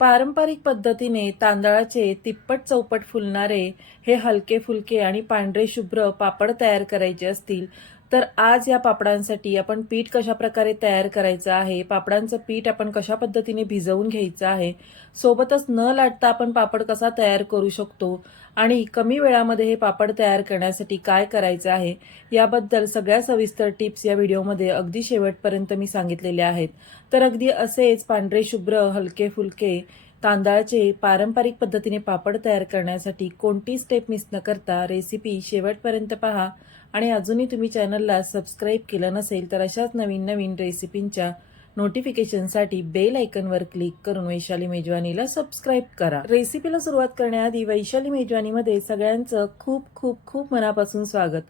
पारंपरिक पद्धतीने तांदळाचे तिप्पट चौपट फुलणारे हे हलके फुलके आणि पांढरे शुभ्र पापड तयार करायचे असतील. तर आज या पापडांसाठी आपण पीठ कशा प्रकारे तयार करायचं आहे? पापडांचं पीठ आपण कशा पद्धतीने भिजवून घ्यायचं आहे? सोबतच न लाटता आपण पापड कसा तयार करू शकतो? आणि कमी वेळामध्ये हे पापड तयार करण्यासाठी काय करायचं आहे? याबद्दल सगळ्या सविस्तर टिप्स या व्हिडिओमध्ये अगदी शेवटपर्यंत मी सांगितलेले आहेत. तर अगदी असेच पांढरे शुभ्र हलके फुलके तांदळाचे पारंपरिक पद्धतीने पापड तयार करण्यासाठी कोणती स्टेप मिस न करता रेसिपी शेवटपर्यंत पहा. आणि अजूनही तुम्ही चॅनलला सबस्क्राईब केलं नसेल तर अशाच नवीन नवीन रेसिपींच्या नोटिफिकेशनसाठी बेल आयकनवर क्लिक करून वैशाली मेजवानीला सबस्क्राईब करा. रेसिपीला सुरुवात करण्याआधी वैशाली मेजवानीमध्ये सगळ्यांचं खूप खूप खूप मनापासून स्वागत.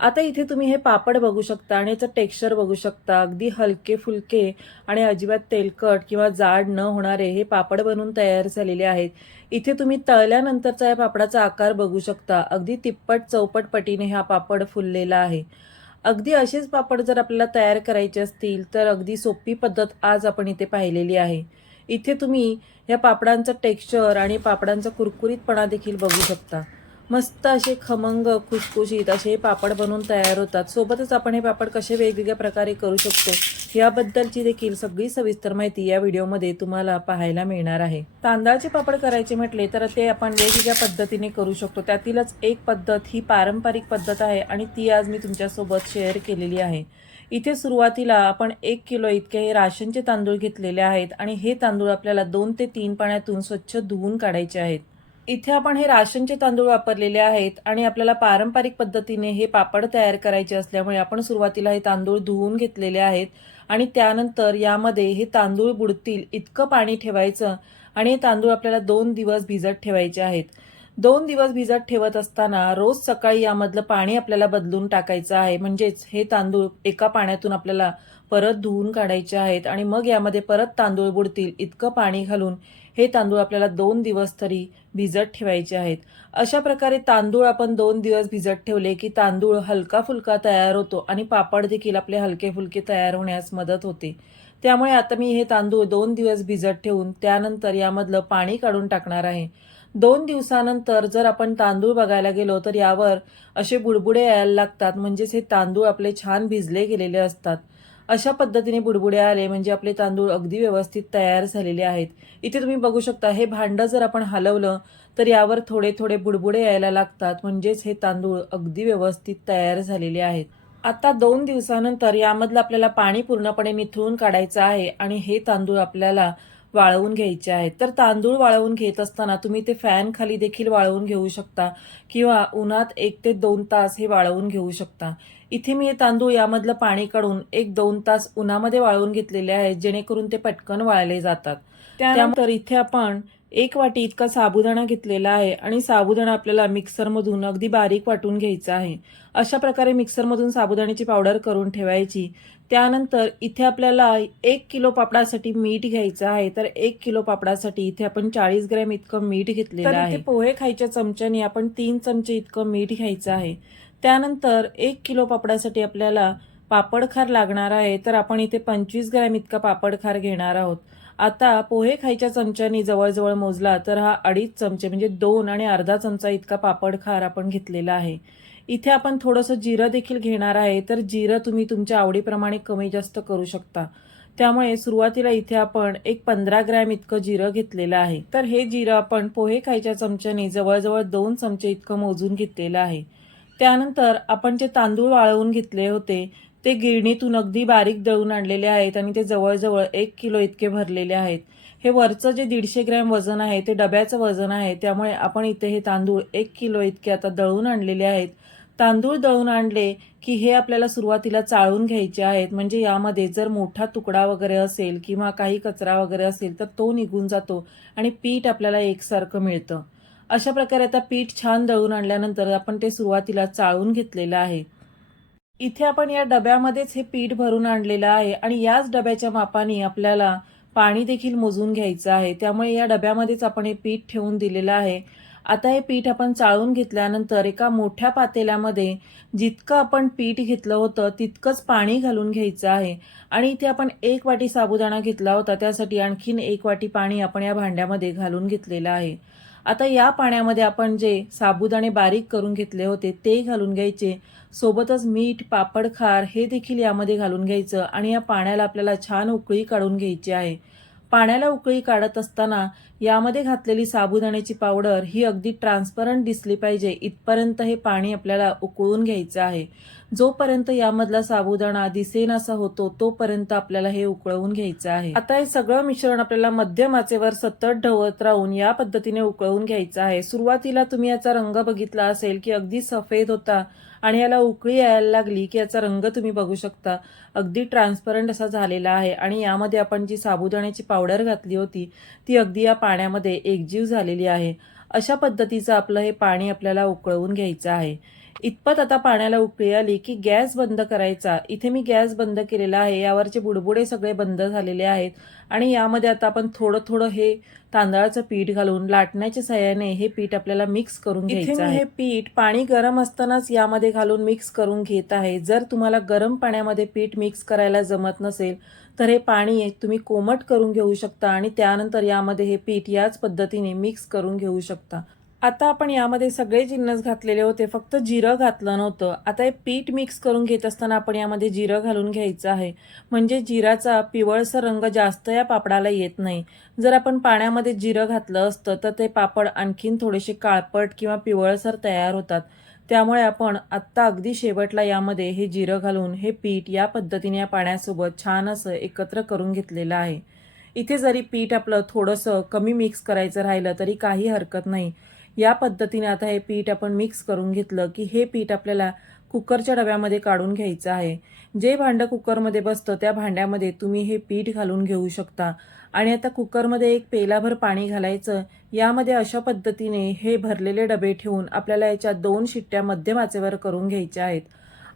आता इथे तुम्ही हे पापड बघू शकता आणि याचं टेक्स्चर बघू शकता. अगदी हलके फुलके आणि अजिबात तेलकट किंवा जाड न होणारे हे पापड बनवून तयार झालेले आहेत. इथे तुम्ही तळल्यानंतरचा या पापडाचा आकार बघू शकता. अगदी तिप्पट चौपट पटीने हा पापड फुललेला आहे. अगदी असेच पापड जर आपल्याला तयार करायचे असतील तर अगदी सोपी पद्धत आज आपण इथे पाहिलेली आहे. इथे तुम्ही या पापडांचं टेक्स्चर आणि पापडांचा कुरकुरीतपणा देखील बघू शकता. मस्त असे खमंग खुशखुशीत असे पापड बनवून तयार होतात. सोबतच आपण हे पापड कसे वेगवेगळ्या प्रकारे करू शकतो याबद्दलची देखील सगळी सविस्तर माहिती या व्हिडिओमध्ये तुम्हाला पाहायला मिळणार आहे. तांदळाचे पापड करायचे म्हटले तर ते आपण वेगवेगळ्या पद्धतीने करू शकतो. त्यातीलच एक पद्धत ही पारंपरिक पद्धत आहे आणि ती आज मी तुमच्यासोबत शेअर केलेली आहे. इथे सुरुवातीला आपण एक किलो इतके हे राशनचे तांदूळ घेतलेले आहेत आणि हे तांदूळ आपल्याला दोन ते तीन पाण्यातून स्वच्छ धुवून काढायचे आहेत. इथे आपण हे राशनचे तांदूळ वापरलेले आहेत आणि आपल्याला पारंपरिक पद्धतीने हे पापड तयार करायचे असल्यामुळे आपण सुरुवातीला हे तांदूळ धुवून घेतलेले आहेत आणि त्यानंतर यामध्ये हे तांदूळ बुडतील इतकं पाणी ठेवायचं आणि हे तांदूळ आपल्याला दोन दिवस भिजत ठेवायचे आहेत. दोन दिवस भिजत ठेवत असताना रोज सकाळी यामधलं पाणी आपल्याला बदलून टाकायचं आहे. म्हणजेच हे तांदूळ एका पाण्यातून आपल्याला परत धुवून काढायचे आहेत आणि मग यामध्ये परत तांदूळ बुडतील इतकं पाणी घालून हे तांदूळ आपल्याला दोन दिवस तरी भिजत ठेवायचे आहेत. अशा प्रकारे तांदूळ आपण दोन दिवस भिजत ठेवले की तांदूळ हलका फुलका तयार होतो आणि पापड देखील आपले हलके फुलके तयार होण्यास मदत होते. त्यामुळे आता मी हे तांदूळ दोन दिवस भिजत ठेवून त्यानंतर यामधलं पाणी काढून टाकणार आहे. दोन दिवसानंतर जर आपण तांदूळ बघायला गेलो तर यावर असे बुडबुडे यायला लागतात म्हणजेच हे तांदूळ आपले छान भिजले गेलेले असतात. अशा पद्धतीने बुडबुडे आले म्हणजे आपले तांदूळ अगदी व्यवस्थित तयार झालेले आहेत. इथे तुम्ही बघू शकता हे भांडं जर आपण हलवलं तर यावर थोडे थोडे बुडबुडे यायला लागतात. म्हणजेच हे तांदूळ अगदी व्यवस्थित तयार झालेले आहेत. आता दोन दिवसानंतर यामधलं आपल्याला पाणी पूर्णपणे निथळून काढायचं आहे आणि हे तांदूळ आपल्याला वाळवून घ्यायचे आहेत. तर तांदूळ वाळवून घेत असताना तुम्ही ते फॅन खाली देखील वाळवून घेऊ शकता किंवा उन्हात एक ते दोन तास हे वाळवून घेऊ शकता. इथे मी हे तांदूळ यामधलं पाणी काढून एक दोन तास उन्हामध्ये वाळवून घेतलेले आहेत जेणेकरून ते पटकन वाळले जातात. त्यानंतर इथे आपण एक वाटी इतका साबुदाणा घेतलेला आहे आणि साबुदाणा आपल्याला मिक्सरमधून अगदी बारीक वाटून घ्यायचा आहे. अशा प्रकारे मिक्सरमधून साबुदाण्याची पावडर करून ठेवायची. त्यानंतर इथे आपल्याला एक किलो पापडासाठी मीठ घ्यायचं आहे तर एक किलो पापडासाठी इथे आपण चाळीस ग्रॅम इतकं मीठ घेतलेलं आहे. पोहे खायच्या चमच्याने आपण तीन चमचे इतकं मीठ घ्यायचं आहे. त्यानंतर एक किलो पापडासाठी आपल्याला पापडखार लागणार आहे तर आपण इथे पंचवीस ग्रॅम इतका पापडखार घेणार आहोत. आता पोहे खायच्या चमच्यानी जवळजवळ मोजला तर हा अडीच चमचे म्हणजे दोन आणि अर्धा चमचा इतका पापडखार आपण घेतलेला आहे. इथे आपण थोडंसं जिरं देखील घेणार आहे तर जिरं तुम्ही तुमच्या आवडीप्रमाणे कमी जास्त करू शकता. त्यामुळे सुरुवातीला इथे आपण एक पंधरा ग्रॅम इतकं जिरं घेतलेलं आहे. तर हे जिरं आपण पोहे खायच्या चमच्याने जवळजवळ दोन चमचे इतकं मोजून घेतलेलं आहे. त्यानंतर आपण जे तांदूळ वाळवून घेतले होते ते गिरणीतून अगदी बारीक दळून आणलेले आहेत आणि ते जवळजवळ एक किलो इतके भरलेले आहेत. हे वरचं जे दीडशे ग्रॅम वजन आहे ते डब्याचं वजन आहे त्यामुळे आपण इथे हे तांदूळ एक किलो इतके आता दळून आणलेले आहेत. तांदूळ दळून आणले की हे आपल्याला सुरुवातीला चाळून घ्यायचे आहेत म्हणजे यामध्ये जर मोठा तुकडा वगैरे असेल किंवा काही कचरा वगैरे असेल तर तो निघून जातो आणि पीठ आपल्याला एकसारखं मिळतं. अशा प्रकारे आता पीठ छान दळून आणल्यानंतर आपण ते सुरुवातीला चाळून घेतलेलं आहे. इथे आपण या डब्यामध्येच हे पीठ भरून आणलेलं आहे आणि याच डब्याच्या मापाने आपल्याला पाणी देखील मोजून घ्यायचं आहे. त्यामुळे या डब्यामध्येच आपण हे पीठ ठेवून दिलेलं आहे. आता हे पीठ आपण चाळून घेतल्यानंतर एका मोठ्या पातेल्यामध्ये जितकं आपण पीठ घेतलं होतं तितकंच पाणी घालून घ्यायचं आहे. आणि इथे आपण एक वाटी साबुदाणा घेतला होता. त्यासाठी आणखीन एक वाटी पाणी आपण या भांड्यामध्ये घालून घेतलेलं आहे. आता या पाण्यामध्ये आपण जे साबुदाणे बारीक करून घेतले होते ते घालून घ्यायचे. सोबतच मीठ पापड खार हे देखील यामध्ये घालून घ्यायचं आणि या पाण्याला आपल्याला छान उकळी काढून घ्यायची आहे. पाण्याला उकळी काढत असताना यामध्ये घातलेली साबुदाण्याची पावडर ही अगदी ट्रान्सपरंट दिसली पाहिजे. इथपर्यंत हे पाणी आपल्याला उकळून घ्यायचं आहे. जोपर्यंत यामधला साबुदाणा दिसेनासा होतो तोपर्यंत आपल्याला हे उकळवून घ्यायचं आहे. आता हे सगळं मिश्रण आपल्याला मध्यम आचेवर सतत ढवत राहून या पद्धतीने उकळवून घ्यायचं आहे. सुरुवातीला तुम्ही याचा रंग बघितला असेल की अगदी सफेद होता. आणि याला उकळी यायला लागली की याचा रंग तुम्ही बघू शकता. अगदी ट्रान्सपरंट असा झालेला आहे आणि यामध्ये आपण जी साबुदाण्याची पावडर घातली होती ती अगदी या पाण्यामध्ये एकजीव झालेली आहे. अशा पद्धतीचं आपलं हे पाणी आपल्याला उकळवून घ्यायचं आहे. इतपत आता पाण्याला उकळी आली की गॅस बंद करायचा. इथे मी गॅस बंद केलेला आहे. यावरचे बुडबुडे सगळे बंद झालेले आहेत. आणि यामध्ये आता आपण थोडं थोडं हे तांदळाचं पीठ घालून लाटण्याच्या सहाय्याने हे पीठ आपल्याला मिक्स करून घ्यायचं आहे हे पीठ पाणी गरम असतानाच यामध्ये घालून मिक्स करून घेत आहे. जर तुम्हाला गरम पाण्यामध्ये पीठ मिक्स करायला जमत नसेल तर हे पाणी तुम्ही कोमट करून घेऊ शकता आणि त्यानंतर यामध्ये हे पीठ याच पद्धतीने मिक्स करून घेऊ शकता. आता आपण यामध्ये सगळे जिन्नस घातलेले होते फक्त जिरं घातलं नव्हतं. आता हे पीठ मिक्स करून घेत असताना आपण यामध्ये जिरं घालून घ्यायचं आहे. म्हणजे जिराचा पिवळसर रंग जास्त या पापडाला येत नाही. जर आपण पाण्यामध्ये जिरं घातलं असतं तर ते पापड आणखीन थोडेसे काळपट किंवा पिवळसर तयार होतात. त्यामुळे आपण आत्ता अगदी शेवटला यामध्ये हे जिरं घालून हे पीठ या पद्धतीने या पाण्यासोबत छान असं एकत्र करून घेतलेलं आहे. इथे जरी पीठ आपलं थोडंसं कमी मिक्स करायचं राहिलं तरी काही हरकत नाही. या पद्धतीने आता हे पीठ आपण मिक्स करून घेतलं की हे पीठ आपल्याला कुकरच्या डब्यामध्ये काढून घ्यायचं आहे. जे भांडं कुकरमध्ये बसतं त्या भांड्यामध्ये तुम्ही हे पीठ घालून घेऊ शकता. आणि आता कुकरमध्ये एक पेलाभर पाणी घालायचं यामध्ये अशा पद्धतीने हे भरलेले डबे ठेवून आपल्याला याच्या दोन शिट्ट्या मध्यम आचेवर करून घ्यायच्या आहेत.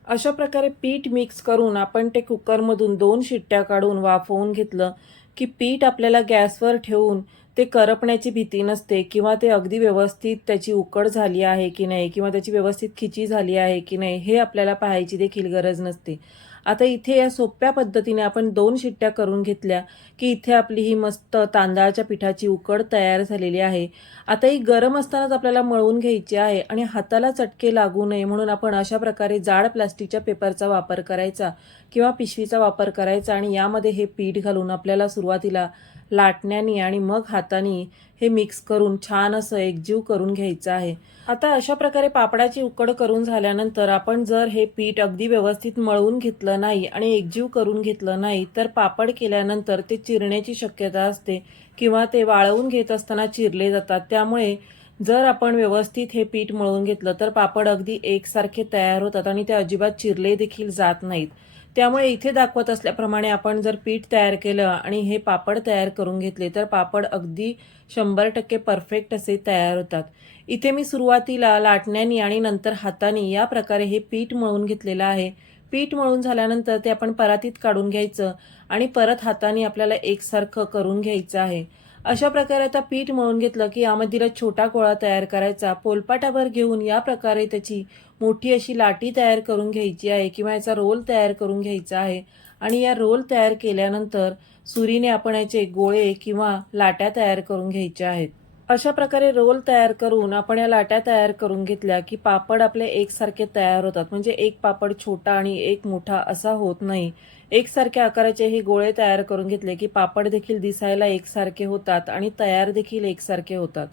अशा प्रकारे पीठ मिक्स करून आपण ते कुकरमधून दोन शिट्ट्या काढून वाफवून घेतलं की पीठ आपल्याला गॅसवर ठेवून ते करपण्याची भीती नसते किंवा ते अगदी व्यवस्थित त्याची उकड झाली आहे की नाही किंवा त्याची व्यवस्थित खिची झाली आहे की नाही हे आपल्याला पाहायची देखील गरज नसते. आता इथे या सोप्या पद्धतीने आपण दोन शिट्ट्या करून घेतल्या की इथे आपली ही मस्त तांदळाच्या पिठाची उकड तयार झालेली आहे. आता ही गरम असतानाच आपल्याला मळून घ्यायची आहे आणि हाताला चटके लागू नये म्हणून आपण अशा प्रकारे जाड प्लास्टिकच्या पेपरचा वापर करायचा किंवा पिशवीचा वापर करायचा आणि यामध्ये हे पीठ घालून आपल्याला सुरुवातीला लाटण्यानी आणि मग हातानी हे मिक्स करून छान असं एकजीव करून घ्यायचं आहे. आता अशा प्रकारे पापडाची उकड करून झाल्यानंतर आपण जर हे पीठ अगदी व्यवस्थित मळवून घेतलं नाही आणि एकजीव करून घेतलं नाही तर पापड केल्यानंतर ते चिरण्याची शक्यता असते किंवा ते वाळवून घेत असताना चिरले जातात. त्यामुळे जर आपण व्यवस्थित हे पीठ मळून घेतलं तर पापड अगदी एकसारखे तयार होतात आणि ते अजिबात चिरले देखील जात नाहीत. त्यामुळे इथे दाखवत असल्याप्रमाणे आपण जर पीठ तयार केलं आणि हे पापड तयार करून घेतले तर पापड अगदी शंभर टक्के परफेक्ट असे तयार होतात. इथे मी सुरुवातीला लाटण्यानी आणि नंतर हाताने या प्रकारे हे पीठ मळून घेतलेलं आहे. पीठ मळून झाल्यानंतर ते आपण परातीत काढून घ्यायचं आणि परत हाताने आपल्याला एकसारखं करून घ्यायचं आहे. अशा प्रकारे आता पीठ मळून घेतलं की यामध्ये छोटा गोळा तयार करायचा पोलपाटाभर घेऊन या प्रकारे त्याची मोठी अशी लाटी तयार करून घ्यायची आहे किंवा याचा रोल तयार करून घ्यायचा आहे. आणि या रोल तयार केल्यानंतर सुरीने आपण याचे गोळे किंवा लाट्या तयार करून घ्यायच्या आहेत. अशा प्रकारे रोल तयार करून आपण या लाट्या तयार करून घेतल्या की पापड आपले एकसारखे तयार होतात. म्हणजे एक पापड छोटा आणि एक मोठा असा होत नाही. एकसारख्या आकाराचे हे गोळे तयार करून घेतले की पापड देखील दिसायला एकसारखे होतात आणि तयार देखील एकसारखे होतात.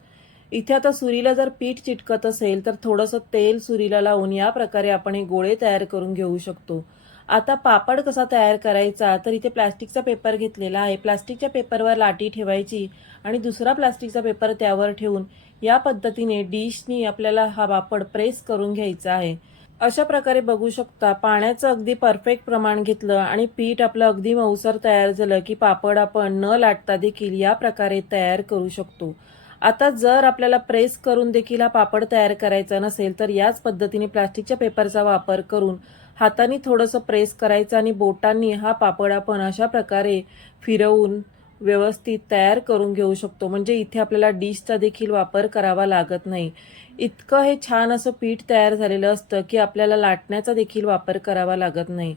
इथे आता सुरीला जर पीठ चिटकत असेल तर थोडंसं तेल सुरीला लावून या प्रकारे आपण हे गोळे तयार करून घेऊ शकतो. आता पापड कसा तयार करायचा? तर इथे प्लास्टिकचा पेपर घेतलेला आहे. प्लास्टिकच्या पेपरवर लाटी ठेवायची आणि दुसरा प्लास्टिकचा पेपर त्यावर ठेवून या पद्धतीने डिशनी आपल्याला हा पापड प्रेस करून घ्यायचा आहे. अशा प्रकारे बघू शकता पाण्याचं अगदी परफेक्ट प्रमाण घेतलं आणि पीठ आपलं अगदी मऊसर तयार झालं की पापड आपण न लाटता देखील या प्रकारे तयार करू शकतो. आता जर आपल्याला प्रेस करून देखील हा पापड तयार करायचा नसेल तर याच पद्धतीने प्लास्टिकच्या पेपरचा वापर करून हाताने थोडंसं प्रेस करायचं आणि बोटांनी हा पापड आपण अशा प्रकारे फिरवून व्यवस्थित तयार करून घेऊ शकतो. म्हणजे इथे आपल्याला डिशचा देखील वापर करावा लागत नाही. इतकं हे छान असं पीठ तयार झालेलं असतं की आपल्याला लाटण्याचा देखील वापर करावा लागत नाही.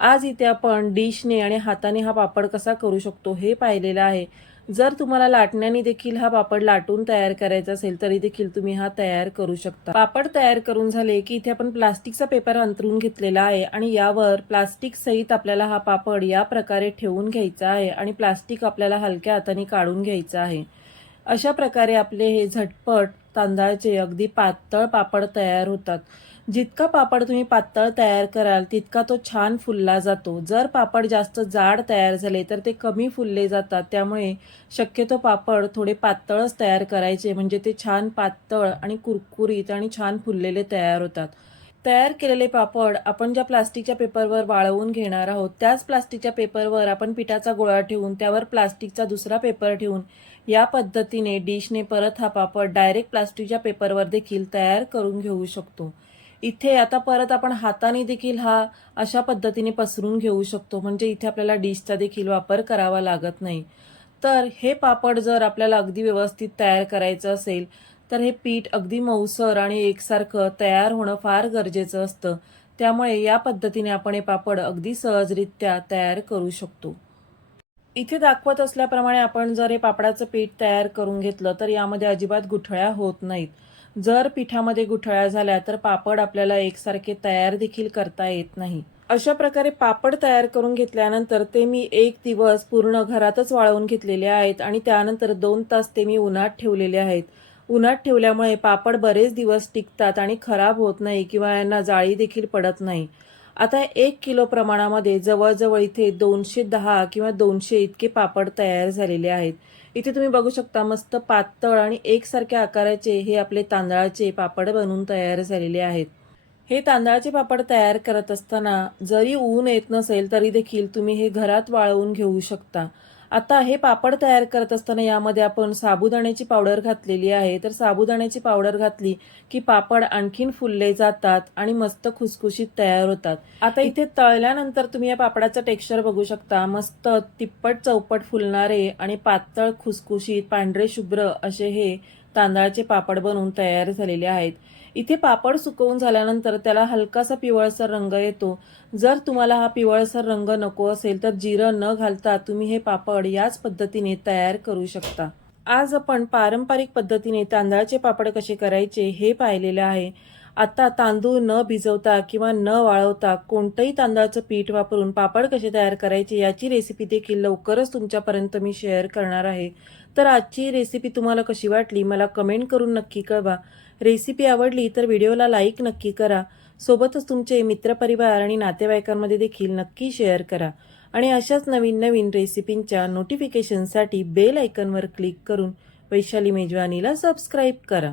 आज इथे आपण डिशने आणि हाताने हा पापड कसा करू शकतो हे पाहिलेलं आहे. जर तुम्हाला लाटण्याने देखील हा पापड लाटून तयार करायचा असेल तरी देखील तुम्ही हा तयार करू शकता. पापड तयार करून झाले की इथे आपण प्लास्टिकचा पेपर अंतरून घेतलेला आहे आणि यावर प्लास्टिक सहित आपल्याला हा पापड या प्रकारे ठेवून घ्यायचा आहे आणि प्लास्टिक आपल्याला हलक्या हाताने काढून घ्यायचं आहे. अशा प्रकारे आपले हे झटपट तांदळाचे अगदी पातळ पापड तयार होतात. जितका पापड तुम्ही पातळ तयार कराल तितका तो छान फुलला जातो. जर पापड जास्त जाड तयार झाले तर ते कमी फुलले जातात. त्यामुळे शक्यतो पापड थोडे पातळच तयार करायचे म्हणजे ते छान पातळ आणि कुरकुरीत आणि छान फुललेले तयार होतात. तयार केलेले पापड आपण ज्या प्लास्टिकच्या पेपरवर वाळवून घेणार आहोत त्याच प्लास्टिकच्या पेपरवर आपण पिठाचा गोळा ठेवून त्यावर प्लास्टिकचा दुसरा पेपर ठेवून या पद्धतीने डिशने परत हा पापड डायरेक्ट प्लास्टिकच्या पेपरवर देखील तयार करून घेऊ शकतो. इथे आता परत आपण हाताने देखील हा अशा पद्धतीने पसरून घेऊ शकतो. म्हणजे इथे आपल्याला डिशचा देखील वापर करावा लागत नाही. तर हे पापड जर आपल्याला अगदी व्यवस्थित तयार करायचं असेल तर हे पीठ अगदी मऊसर आणि एकसारखं तयार होणं फार गरजेचं असतं. त्यामुळे या पद्धतीने आपण हे पापड अगदी सहजरित्या तयार करू शकतो. इथे दाखवत असल्याप्रमाणे आपण जर हे पापडाचं पीठ तयार करून घेतलं तर यामध्ये अजिबात गुठळ्या होत नाहीत. जर पिठामध्ये गुठळ्या झाल्या तर पापड आपल्याला एकसारखे तयार देखील करता येत नाही. अशा प्रकारे पापड तयार करून घेतल्यानंतर ते मी एक दिवस पूर्ण घरातच वाळवून घेतलेले आहेत आणि त्यानंतर दोन तास ते मी उन्हात ठेवलेले आहेत. उन्हात ठेवल्यामुळे पापड बरेच दिवस टिकतात आणि खराब होत नाही किंवा यांना जाळी देखील पडत नाही. आता एक किलो प्रमाणामध्ये जवळजवळ इथे दोनशे दहा किंवा दोनशे इतके पापड तयार झालेले आहेत. इथे तुम्ही बघू शकता मस्त पातळ आणि एकसारख्या आकाराचे हे आपले तांदळाचे पापड बनवून तयार झालेले आहेत. हे तांदळाचे पापड तयार करत असताना जरी ऊन येत नसेल तरी देखील तुम्ही हे घरात वाळवून घेऊ शकता. आता हे पापड तयार करत असताना यामध्ये आपण साबुदाण्याची पावडर घातलेली आहे. तर साबुदाण्याची पावडर घातली की पापड आणखीन फुलले जातात आणि मस्त खुसखुशीत तयार होतात. आता इथे तळल्यानंतर तुम्ही या पापडाचं टेक्स्चर बघू शकता. मस्त तिप्पट चौपट फुलणारे आणि पातळ खुसखुशीत पांढरे शुभ्र असे हे तांदळाचे पापड बनवून तयार झालेले आहेत. इथे पापड सुकवून झाल्यानंतर त्याला हलकासा पिवळसर रंग येतो. जर तुम्हाला हा पिवळसर रंग नको असेल तर जिरं न घालता तुम्ही हे पापड याच पद्धतीने तयार करू शकता. आज आपण पारंपरिक पद्धतीने तांदळाचे पापड कसे करायचे हे पाहिलेले आहे. आता तांदूळ न भिजवता किंवा न वाळवता कोणतंही तांदळाचं पीठ वापरून पापड कसे तयार करायचे याची रेसिपी देखील लवकरच तुमच्यापर्यंत मी शेअर करणार आहे. तर आजची रेसिपी तुम्हाला कशी वाटली मला कमेंट करून नक्की कळवा. रेसिपी आवडली तर व्हिडिओला लाईक नक्की करा. सोबतच तुमचे मित्रपरिवार आणि नातेवाईकांमध्ये देखील नक्की शेअर करा. आणि अशाच नवीन नवीन रेसिपींच्या नोटिफिकेशनसाठी बेल आयकनवर क्लिक करून वैशाली मेजवानीला सबस्क्राईब करा.